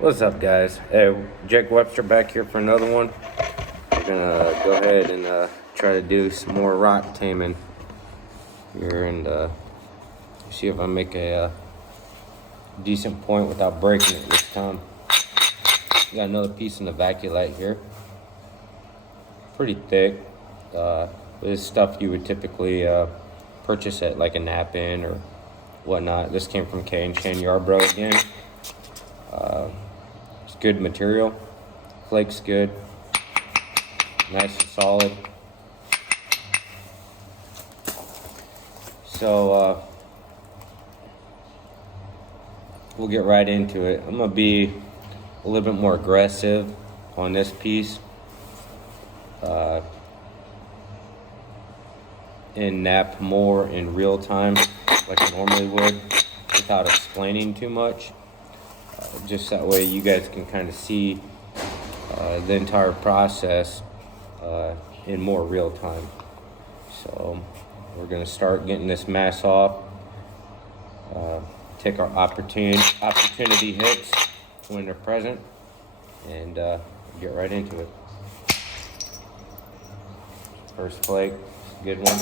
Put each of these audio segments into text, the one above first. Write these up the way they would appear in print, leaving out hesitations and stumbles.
What's up, guys? Hey, Jake Webster back here for another one. We're gonna go ahead and try to do some more rock taming here and see if I make a decent point without breaking it this time. Got another piece in the vacuolite here. Pretty thick. This is stuff you would typically purchase at like a nap-in or whatnot. This came from K and Shane Yarbrough again. It's good material. Flake's good. Nice and solid. So we'll get right into it. I'm gonna be a little bit more aggressive on this piece and nap more in real time like I normally would without explaining too much. Just that way you guys can kind of see the entire process in more real time. So we're going to start getting this mass off, take our opportunity hits when they're present, and get right into it. First flake, good one.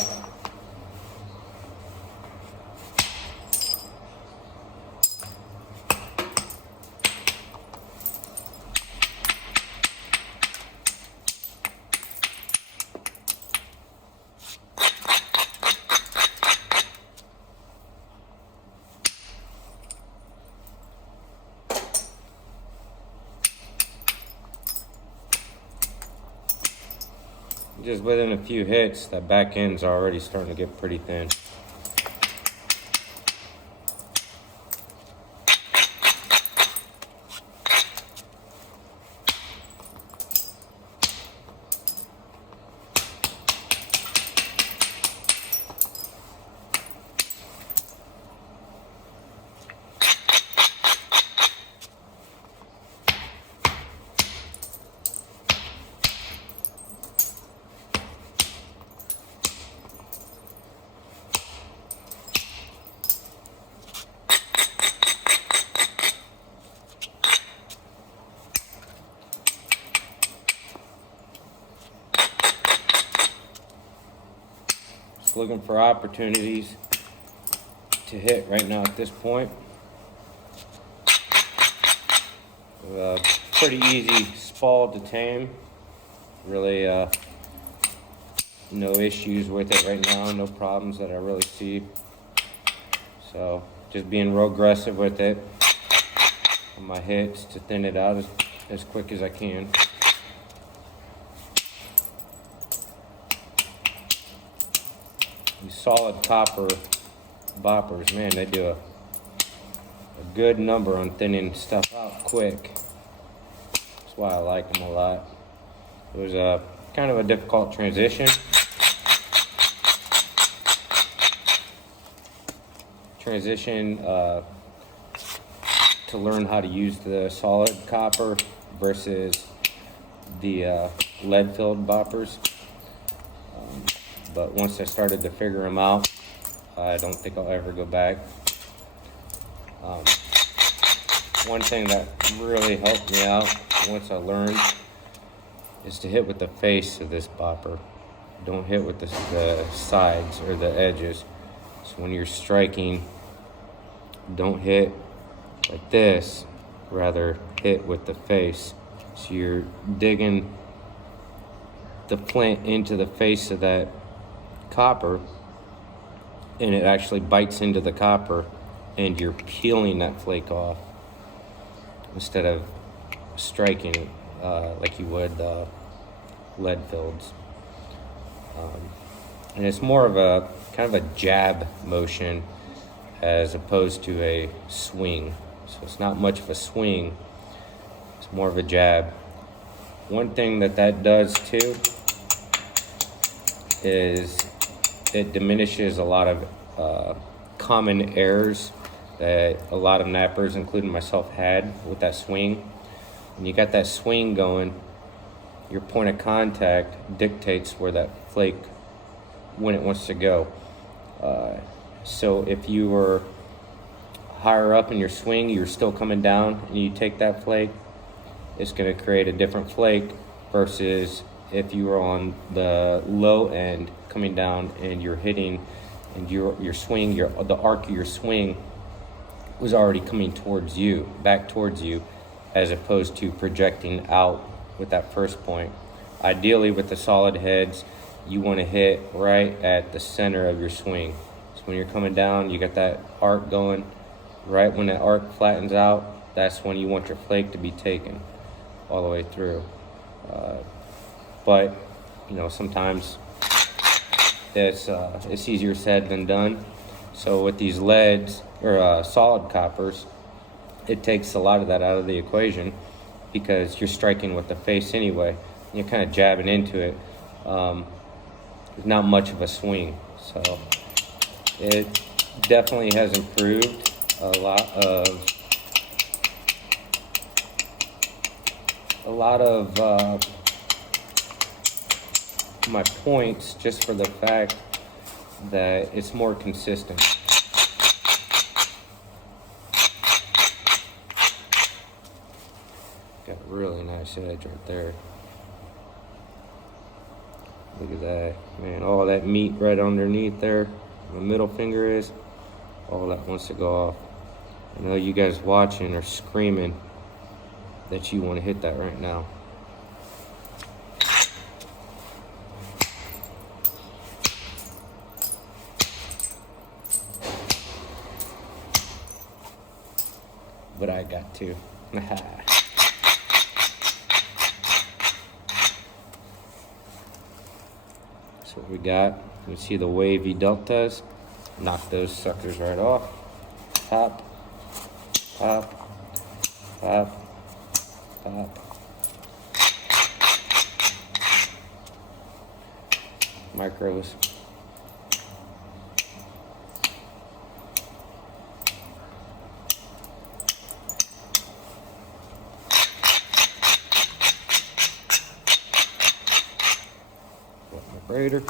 Just within a few hits, that back end's already starting to get pretty thin. Looking for opportunities to hit right now at this point. Pretty easy spall to tame. Really no issues with it right now, no problems that I really see. So just being real aggressive with it on my hits to thin it out as quick as I can. These solid copper boppers, man, they do a good number on thinning stuff out quick. That's why I like them a lot. It was a kind of a difficult transition. To learn how to use the solid copper versus the lead-filled boppers. But once I started to figure them out, I don't think I'll ever go back. One thing that really helped me out once I learned is to hit with the face of this bopper. Don't hit with the sides or the edges. So when you're striking, don't hit like this, rather hit with the face. So you're digging the flint into the face of that copper, and it actually bites into the copper, and you're peeling that flake off instead of striking it like you would lead fills. And it's more of a kind of a jab motion as opposed to a swing. So it's not much of a swing, it's more of a jab. One thing that does too is it diminishes a lot of common errors that a lot of nappers, including myself, had with that swing. When you got that swing going, your point of contact dictates where that flake, when it wants to go. So if you were higher up in your swing, you're still coming down, and you take that flake, it's going to create a different flake versus if you were on the low end coming down and you're hitting, and your swing, the arc of your swing was already coming towards you, back towards you, as opposed to projecting out with that first point. Ideally, with the solid heads, you want to hit right at the center of your swing. So when you're coming down, you got that arc going. Right when that arc flattens out, that's when you want your flake to be taken all the way through. But you know, sometimes it's easier said than done. So with these leads or solid coppers, it takes a lot of that out of the equation because you're striking with the face anyway. You're kind of jabbing into it. There's not much of a swing, so it definitely has improved a lot of my points, just for the fact that it's more consistent. Got a really nice edge right there. Look at that, man, all that meat right underneath there, my middle finger is, all that wants to go off. I know you guys watching are screaming that you want to hit that right now. But I got to. That's what we got. You see the wavy deltas. Knock those suckers right off. Pop, pop, pop, pop. Micros. Raider.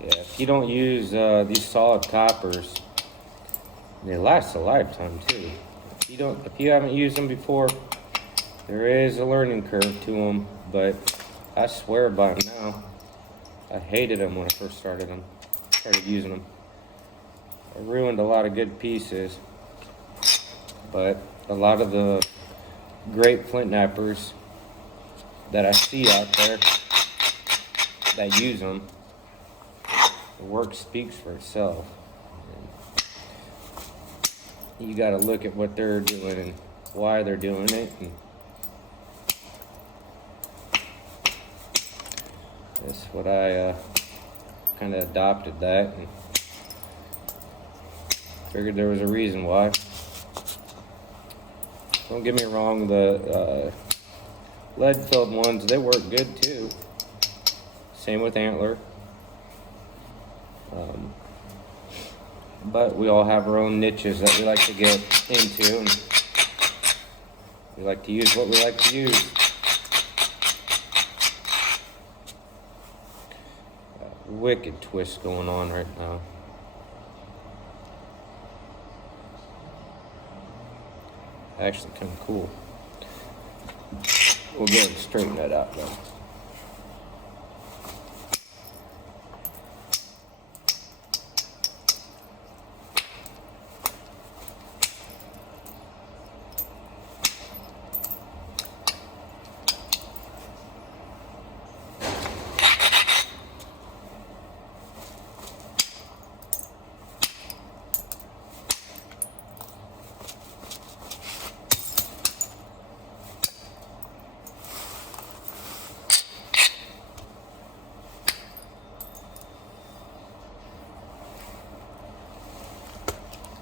Yeah, if you don't use these solid coppers, they last a lifetime too. If you haven't used them before, there is a learning curve to them, but I swear by them now. I hated them when I first started using them. I ruined a lot of good pieces, but a lot of the great flint knappers that I see out there that use them, the work speaks for itself. You got to look at what they're doing and why they're doing it. And that's what I kind of adopted that and figured there was a reason why. Don't get me wrong, the lead-filled ones, they work good too. Same with antler. But we all have our own niches that we like to get into, and we like to use what we like to use. Wicked twist going on right now. Actually kind of cool. We'll go and straighten that out though.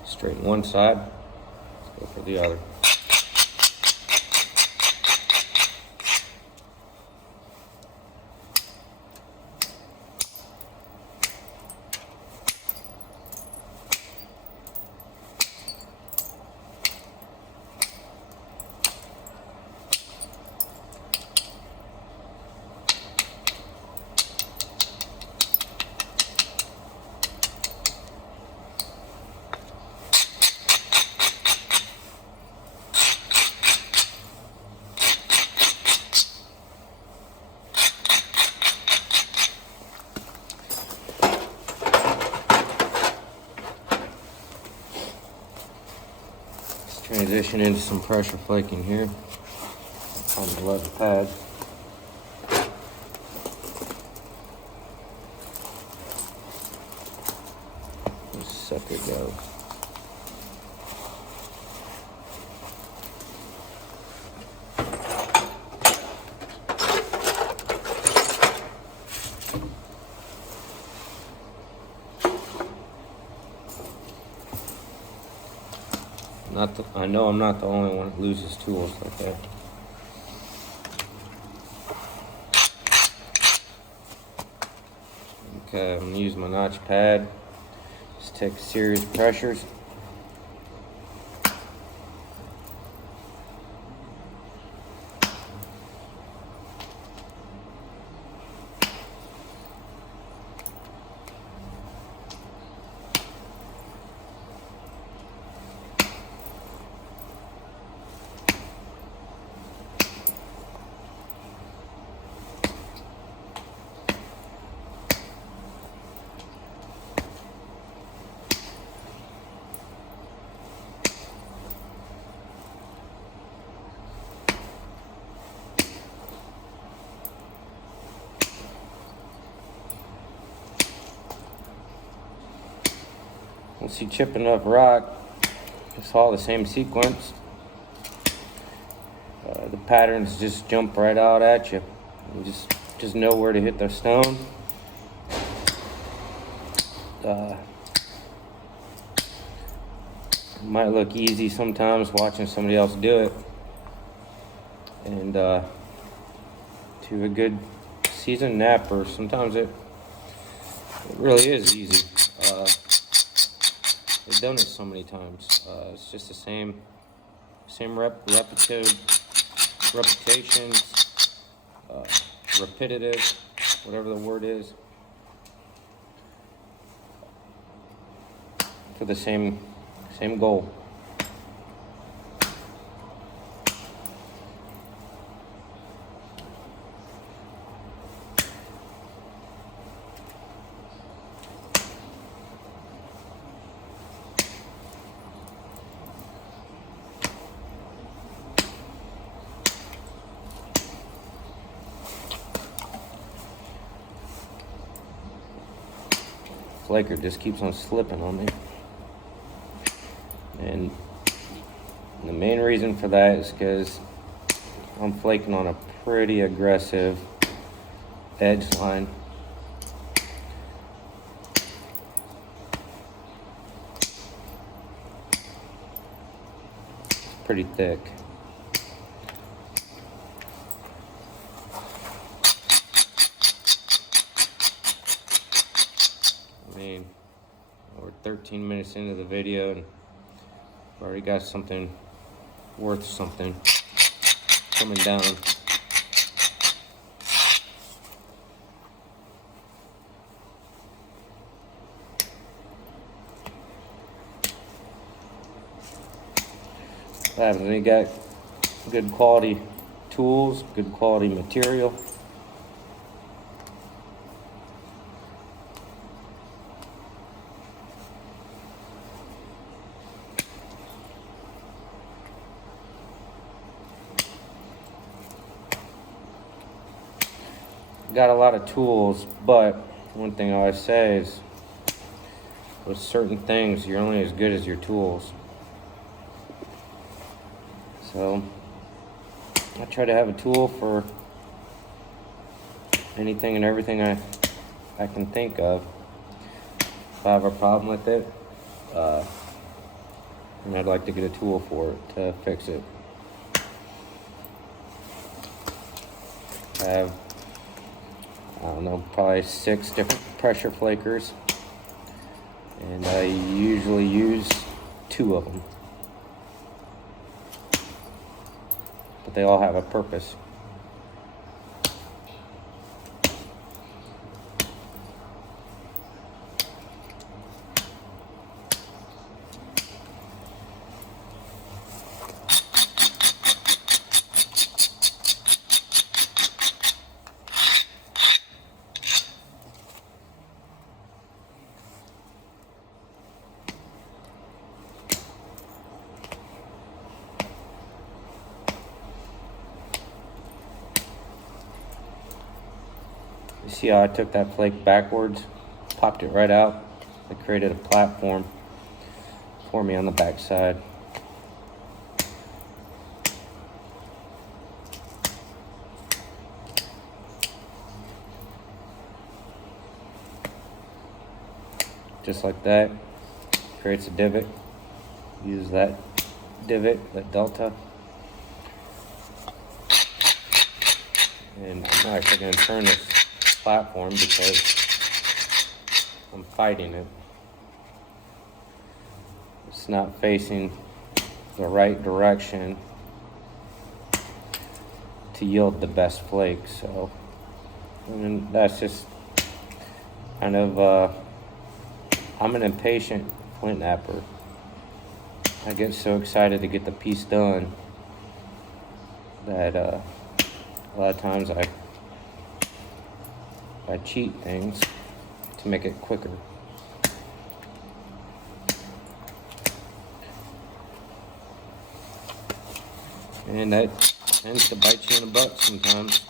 Straighten one side, go for the other. transition into some pressure flaking here on the leather pad. This sucker go. I know I'm not the only one that loses tools like that. Okay, I'm gonna use my notch pad. Just take serious pressures. Once you chip enough rock, it's all the same sequence. The patterns just jump right out at you. You just know where to hit the stone. It might look easy sometimes watching somebody else do it, and to a good seasoned napper, sometimes it really is easy. I've done it so many times. It's just the same repetitions, repetitive, whatever the word is, for the same goal. Flaker just keeps on slipping on me, and the main reason for that is because I'm flaking on a pretty aggressive edge line. It's pretty thick. We're 13 minutes into the video and I've already got something worth something coming down. What happens when you got good quality tools, good quality material? Got a lot of tools, but one thing I always say is with certain things, you're only as good as your tools. So I try to have a tool for anything and everything I can think of. If I have a problem with it, and I'd like to get a tool for it to fix it. I have, I don't know, probably 6 different pressure flakers, and I usually use 2 of them, but they all have a purpose. See how I took that flake backwards, popped it right out. It created a platform for me on the back side. Just like that, creates a divot. Use that divot, that delta. And I'm actually going to turn this platform because I'm fighting it. It's not facing the right direction to yield the best flake. So, and that's just kind of, I'm an impatient flint knapper. I get so excited to get the piece done that a lot of times I cheat things to make it quicker. And that tends to bite you in the butt sometimes.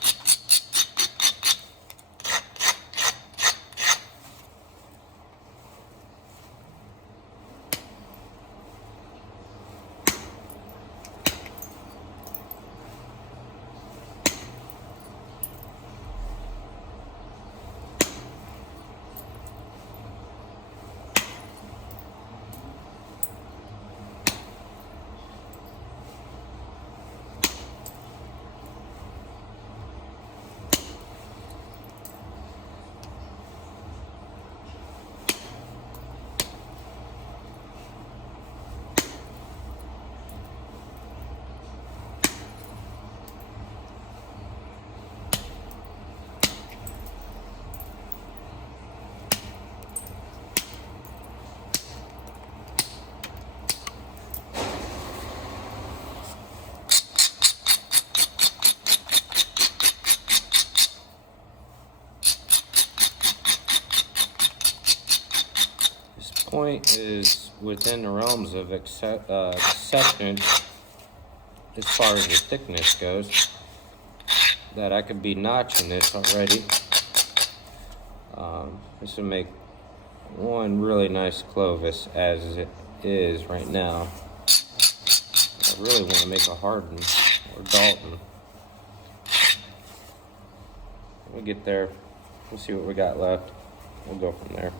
Point is within the realms of acceptance as far as the thickness goes, that I could be notching this already. This would make one really nice Clovis as it is right now. I really want to make a Hardin or Dalton. We'll get there. We'll see what we got left. We'll go from there.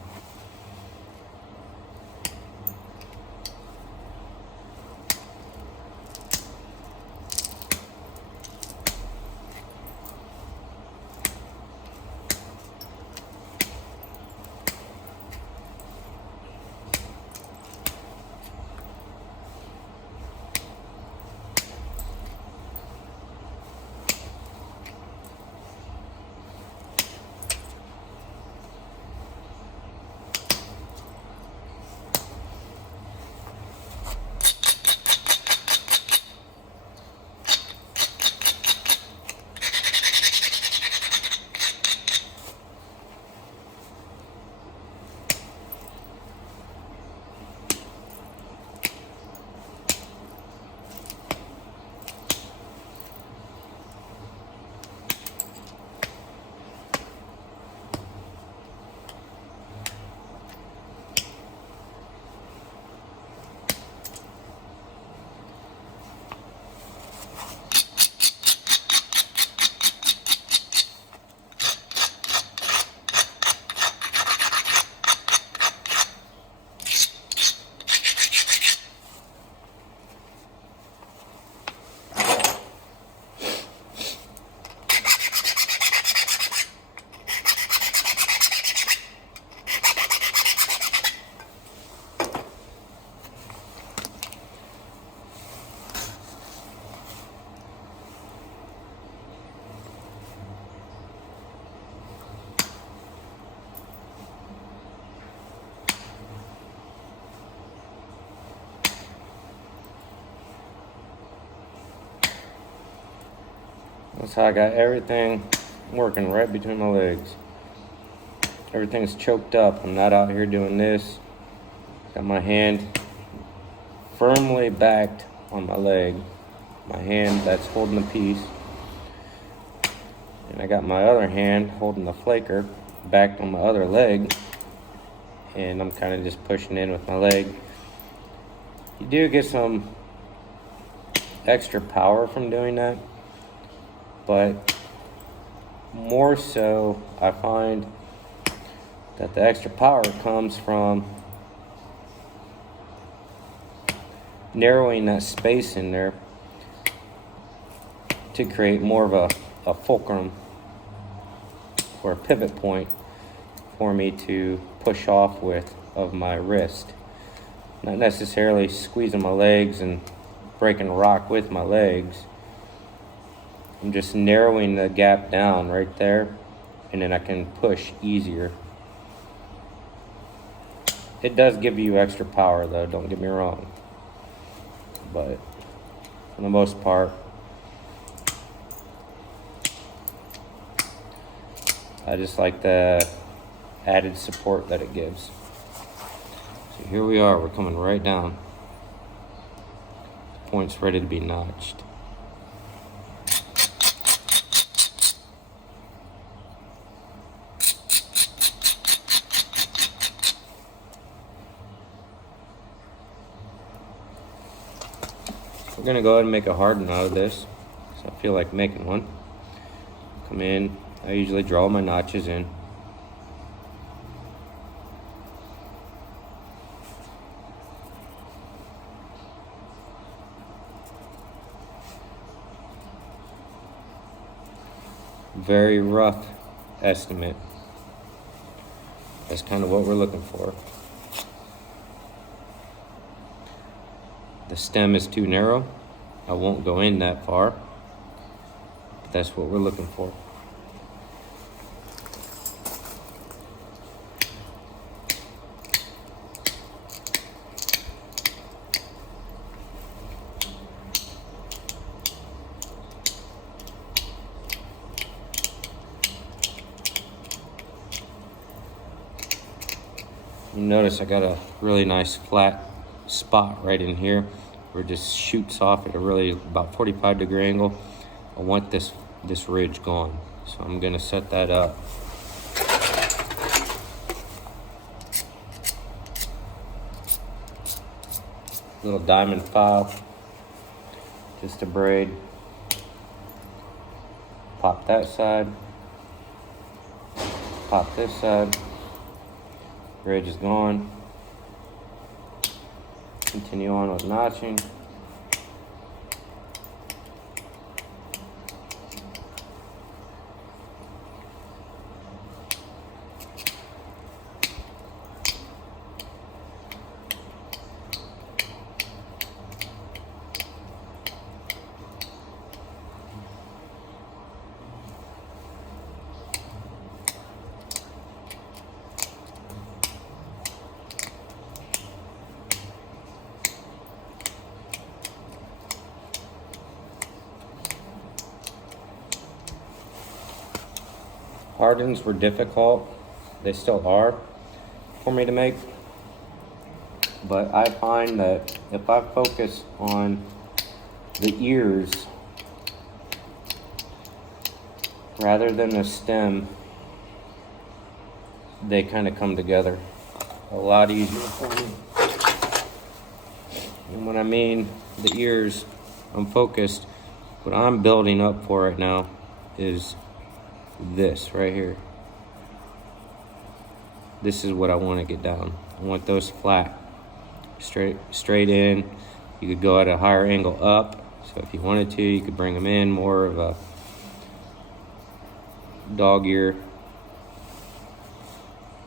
That's how I got everything working right between my legs. Everything's choked up. I'm not out here doing this. Got my hand firmly backed on my leg. My hand that's holding the piece. And I got my other hand holding the flaker back on my other leg, and I'm kind of just pushing in with my leg. You do get some extra power from doing that, but more so I find that the extra power comes from narrowing that space in there to create more of a fulcrum or a pivot point for me to push off with of my wrist. Not necessarily squeezing my legs and breaking rock with my legs. I'm just narrowing the gap down right there, and then I can push easier. It does give you extra power though, don't get me wrong. But for the most part, I just like the added support that it gives. So here we are, we're coming right down. The point's ready to be notched. We're gonna go ahead and make a harden out of this. So I feel like making one. Come in, I usually draw my notches in. Very rough estimate. That's kind of what we're looking for. The stem is too narrow. I won't go in that far, but that's what we're looking for. You notice I got a really nice flat spot right in here where it just shoots off at a really about 45-degree angle. I want this ridge gone, so I'm gonna set that up. Little diamond file, just a braid. Pop that side, pop this side. Ridge is gone. Continue on with notching. Hardens were difficult. They still are for me to make. But I find that if I focus on the ears rather than the stem, they kind of come together a lot easier for me. And when I mean the ears, I'm focused. What I'm building up for right now is this right here. This is what I want to get down. I want those flat, straight in. You could go at a higher angle up, so if you wanted to, you could bring them in more of a dog ear,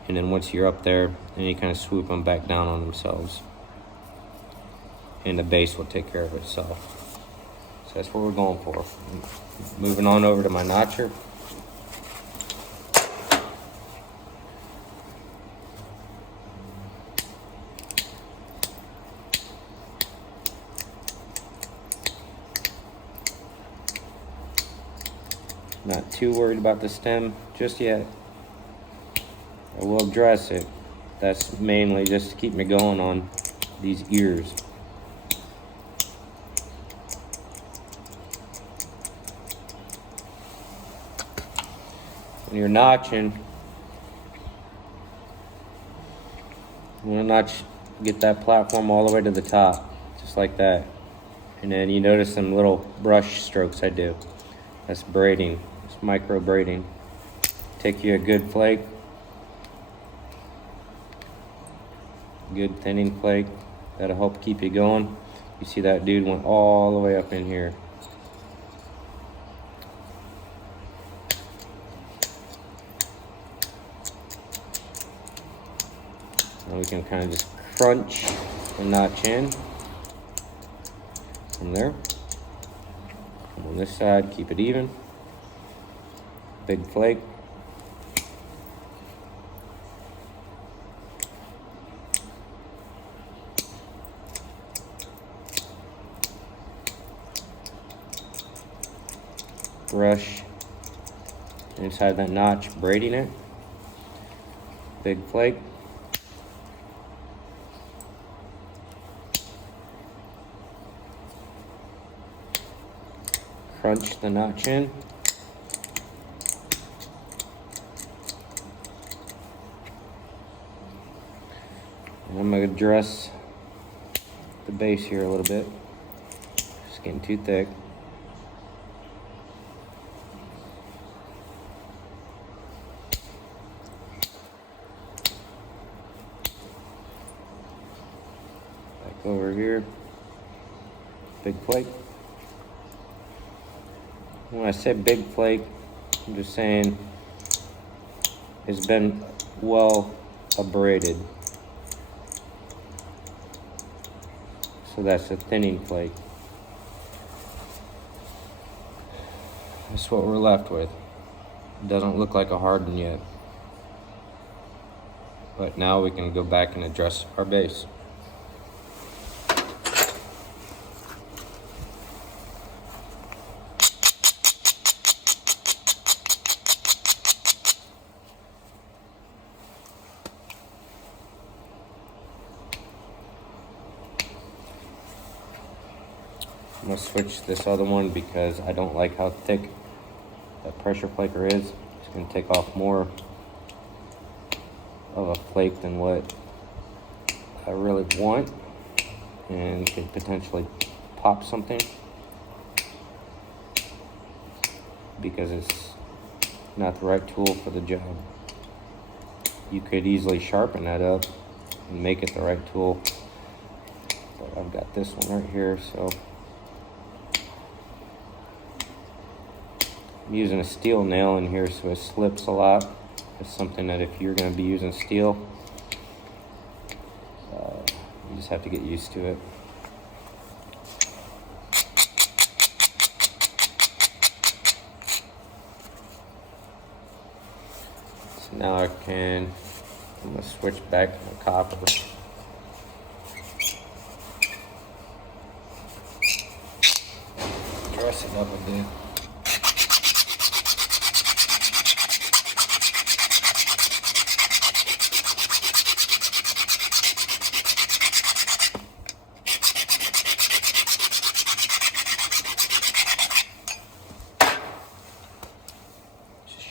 and then once you're up there, then you kind of swoop them back down on themselves, and the base will take care of itself. So that's what we're going for. Moving on over to my notcher. Not too worried about the stem just yet. I will address it. That's mainly just to keep me going on these ears. when you're notching, you want to notch, get that platform all the way to the top, just like that. And then you notice some little brush strokes I do. That's braiding, it's micro braiding. Take you a good flake, good thinning flake. That'll help keep you going. You see that dude went all the way up in here. Now we can kind of just crunch the notch in from there. And on this side, keep it even. Big flake. Brush inside that notch, braiding it. Big flake. Crunch the notch in. And I'm going to dress the base here a little bit. It's getting too thick. Back over here. Big flake. When I say big flake, I'm just saying it's been well abraded. So that's a thinning flake. That's what we're left with. It doesn't look like a hard one yet. But now we can go back and address our base. I'm going to switch this other one because I don't like how thick that pressure flaker is. It's going to take off more of a flake than what I really want and could potentially pop something because it's not the right tool for the job. You could easily sharpen that up and make it the right tool, but I've got this one right here, so I'm using a steel nail in here so it slips a lot. It's something that if you're going to be using steel, you just have to get used to it. So now I'm going to switch back to the copper. Dress it up a bit.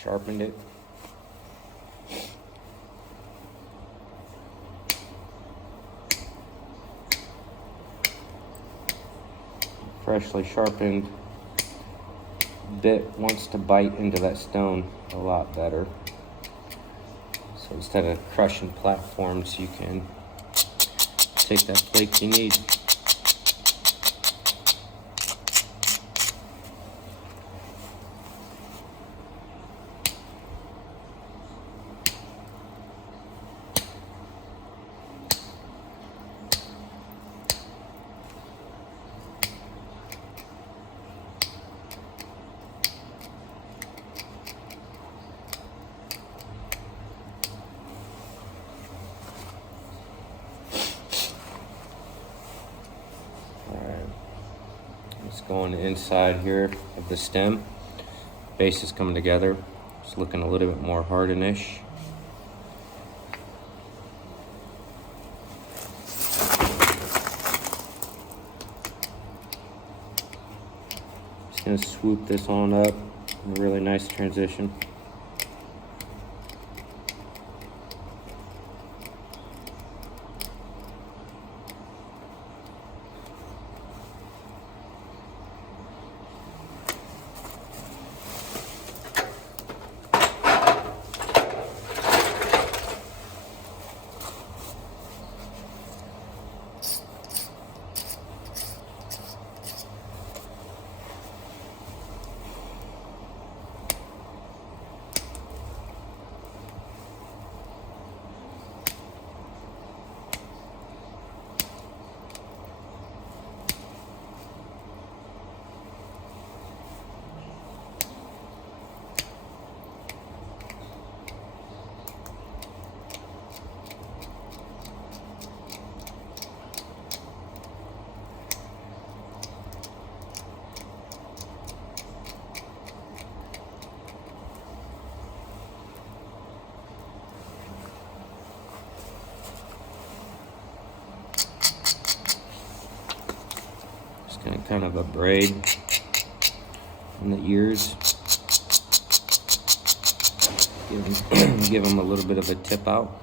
Sharpened it. Freshly sharpened bit wants to bite into that stone a lot better. So instead of crushing platforms, you can take that flake you need. Go on the inside here of the stem. Base is coming together. It's looking a little bit more hardened-ish. Just gonna swoop this on up. A really nice transition. kind of a braid on the ears. Give them a little bit of a tip out.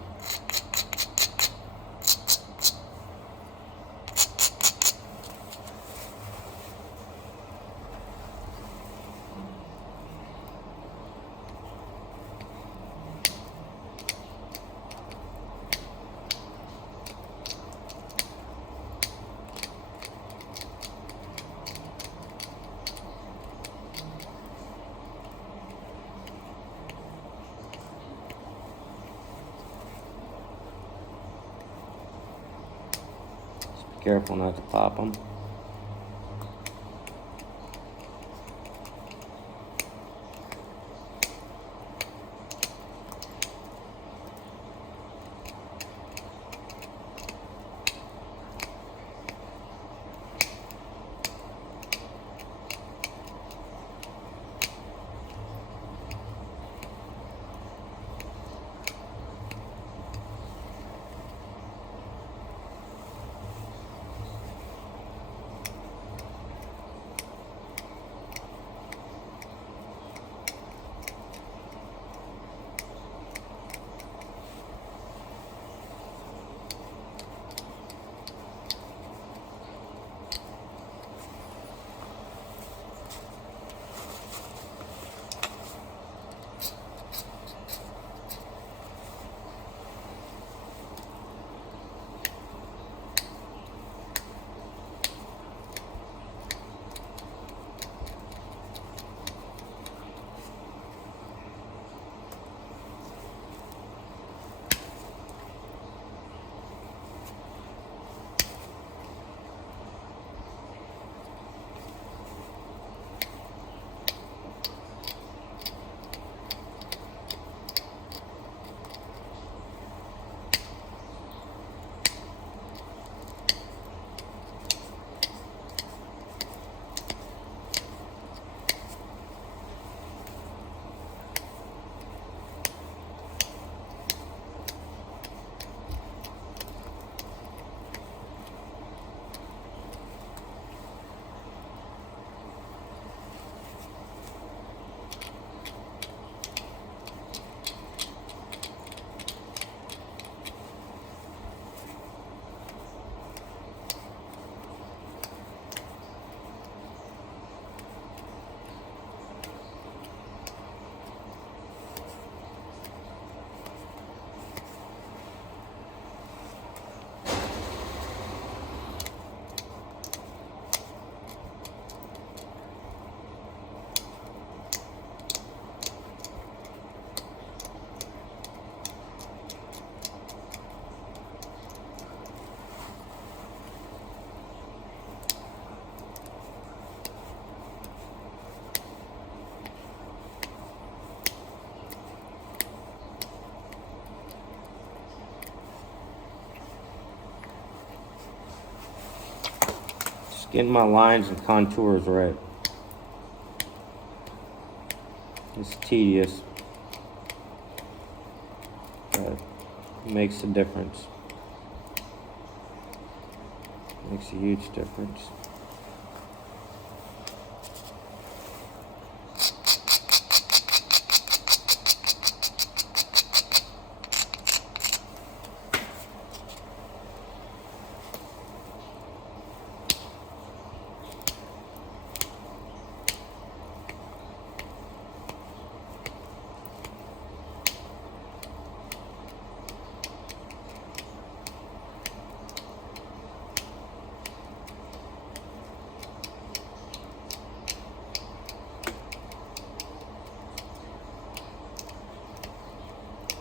Careful not to pop them. Getting my lines and contours right. It's tedious, but it makes a difference. Makes a huge difference.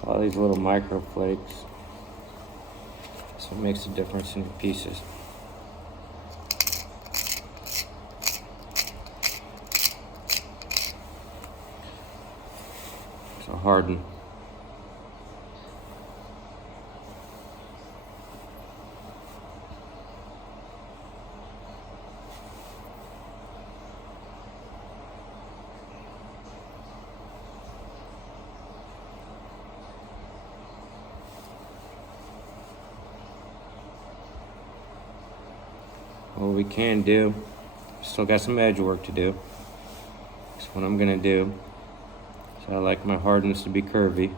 All these little micro flakes. So it makes a difference in the pieces. So harden. What we can do Still got some edge work to do. So what I'm gonna do, so I like my hardness to be curvy.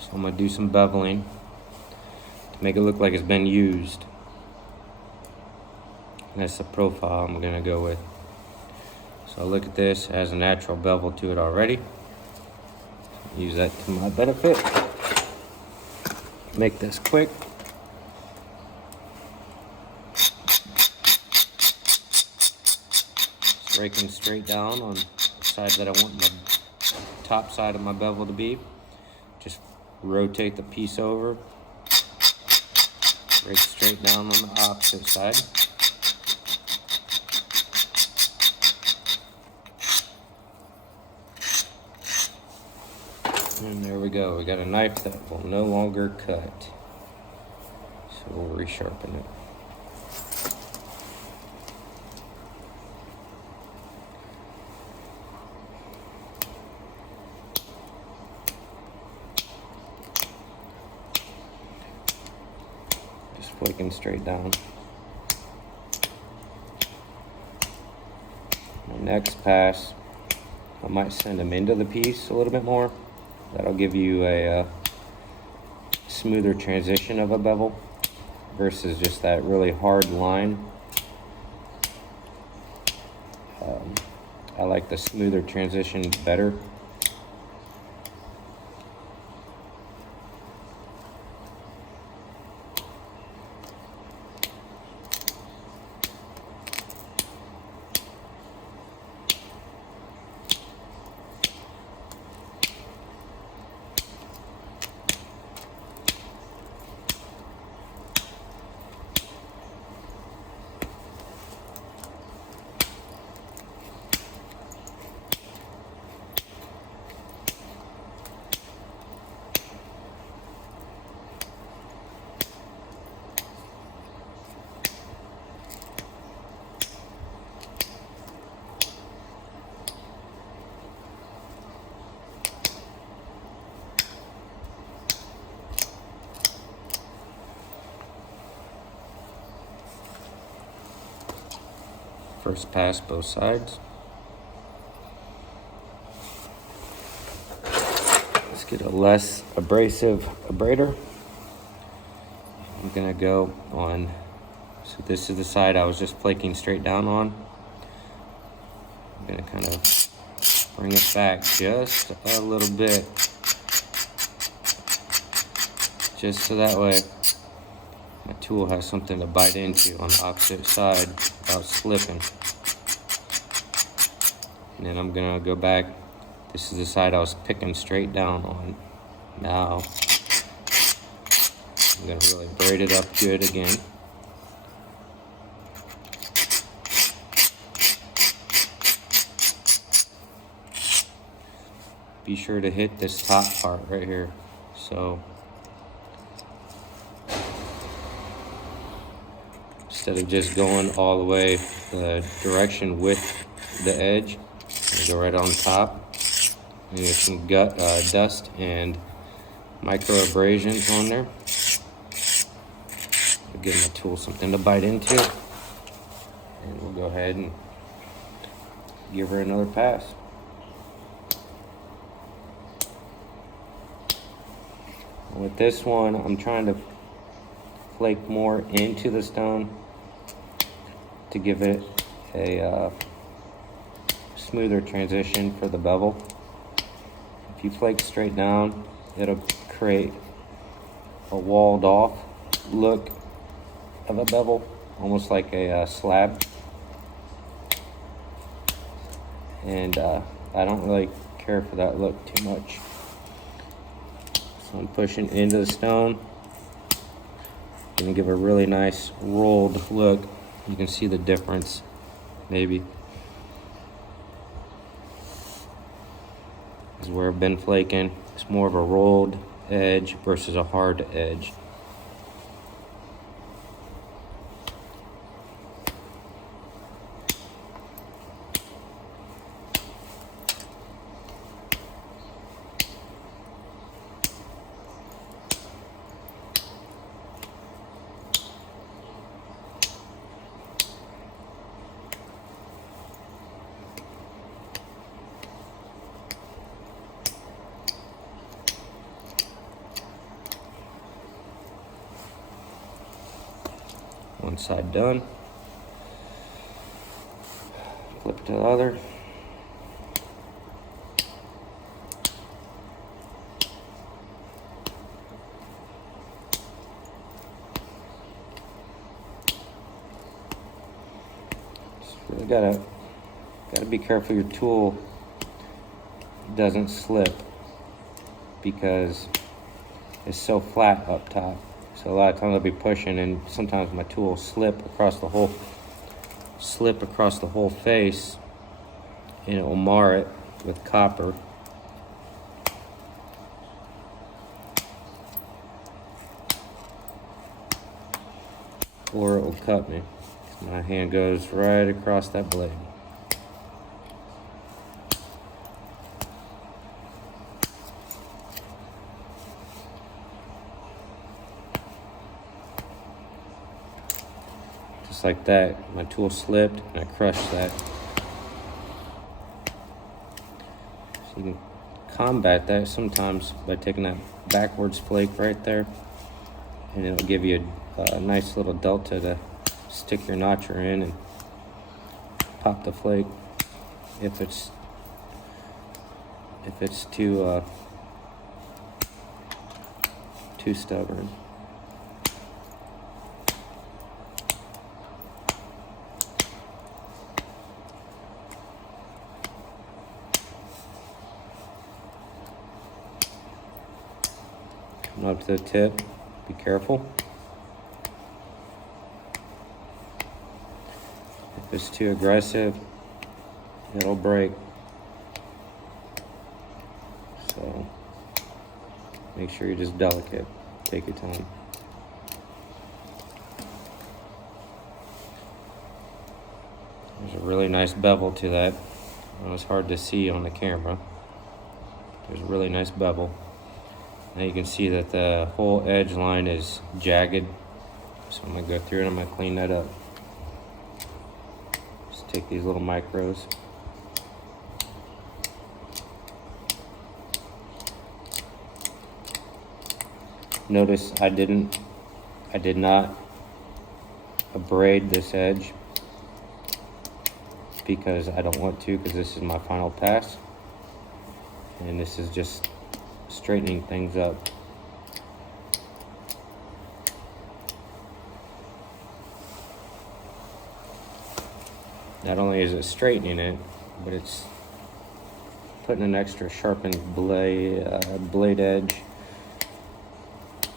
So I'm gonna do some beveling to make it look like it's been used. And that's the profile I'm gonna go with. So look at this, it has a natural bevel to it already. Use that to my benefit. Make this quick. Just raking straight down on the side that I want my top side of my bevel to be. Just rotate the piece over. Rake straight down on the opposite side. And there we go. We got a knife that will no longer cut. So we'll resharpen it. Just flaking straight down. My next pass, I might send them into the piece a little bit more. That'll give you a smoother transition of a bevel versus just that really hard line. I like the smoother transition better. First pass both sides. Let's get a less abrasive abrader. I'm gonna go on, so this is the side I was just flaking straight down on. I'm gonna kind of bring it back just a little bit. Just so that way my tool has something to bite into on the opposite side without slipping. And then I'm gonna go back. This is the side I was picking straight down on. Now, I'm gonna really braid it up good again. Be sure to hit this top part right here. So, instead of just going all the way the direction with the edge, go right on top. And get some dust and micro abrasions on there. I'll give my tool something to bite into. And we'll go ahead and give her another pass. With this one, I'm trying to flake more into the stone to give it a smoother transition for the bevel. If you flake straight down, it'll create a walled off look of a bevel, almost like a slab. And I don't really care for that look too much. So I'm pushing into the stone. Gonna give a really nice rolled look. You can see the difference, maybe. This is where I've been flaking. It's more of a rolled edge versus a hard edge. One side done. Flip to the other. Just really gotta be careful your tool doesn't slip, because it's so flat up top. So a lot of times I'll be pushing, and sometimes my tool will slip across the whole face, and it will mar it with copper. Or it will cut me. My hand goes right across that blade. Just like that, my tool slipped and I crushed that. So you can combat that sometimes by taking that backwards flake right there, and it'll give you a nice little delta to stick your notcher in and pop the flake if it's too stubborn. Come up to the tip, be careful. If it's too aggressive, it'll break. So make sure you're just delicate. Take your time. There's a really nice bevel to that. It was hard to see on the camera. There's a really nice bevel. Now you can see that the whole edge line is jagged. So I'm gonna go through and I'm gonna clean that up. Just take these little micros. Notice I did not abrade this edge, because I don't want to, because this is my final pass. And this is just straightening things up. Not only is it straightening it, but it's putting an extra sharpened blade edge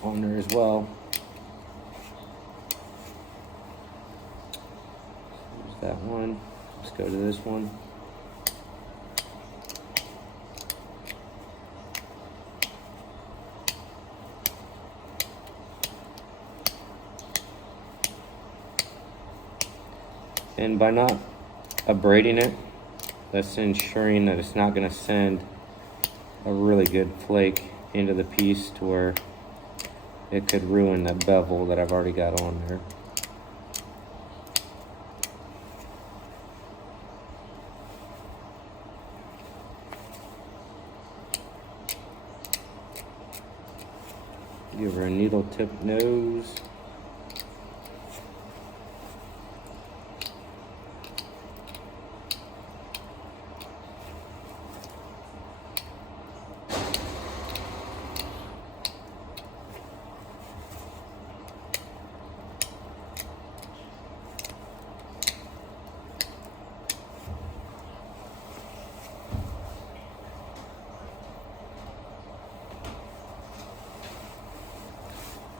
on there as well. There's that one. Let's go to this one. And by not abrading it, that's ensuring that it's not going to send a really good flake into the piece to where it could ruin that bevel that I've already got on there. Give her a needle tip nose.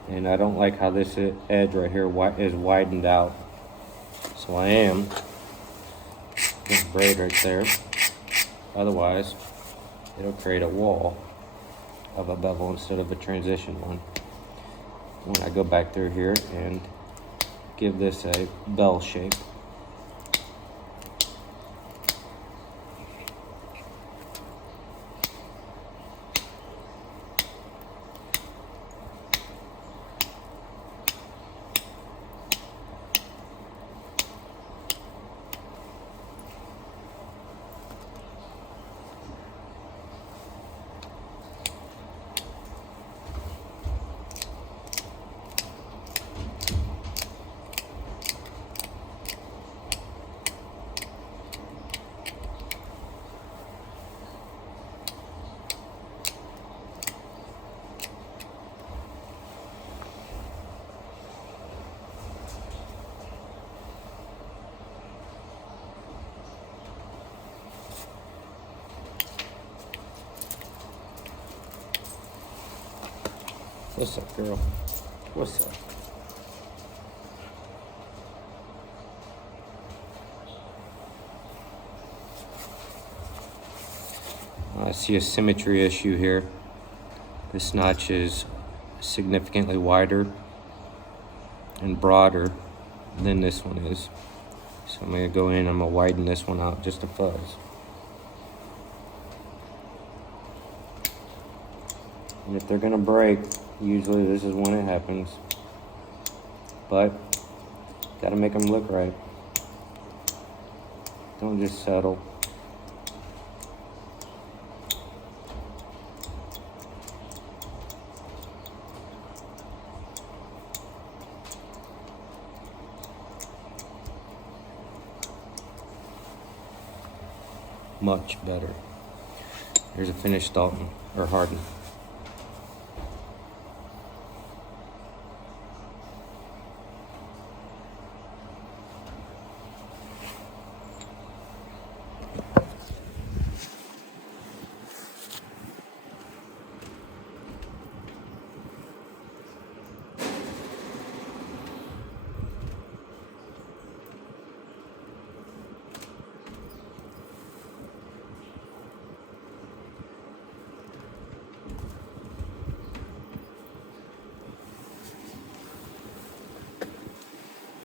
And I don't like how this edge right here is widened out. So I am going to braid right there. Otherwise, it'll create a wall of a bevel instead of a transition one. When I go back through here and give this a bell shape. What's up, girl? What's up? I see a symmetry issue here. This notch is significantly wider and broader than this one is. So I'm going to go in, I'm going to widen this one out just a fuzz. And if they're going to break, usually this is when it happens. But, got to make them look right. Don't just settle. Much better. Here's a finished Dalton, or Harden.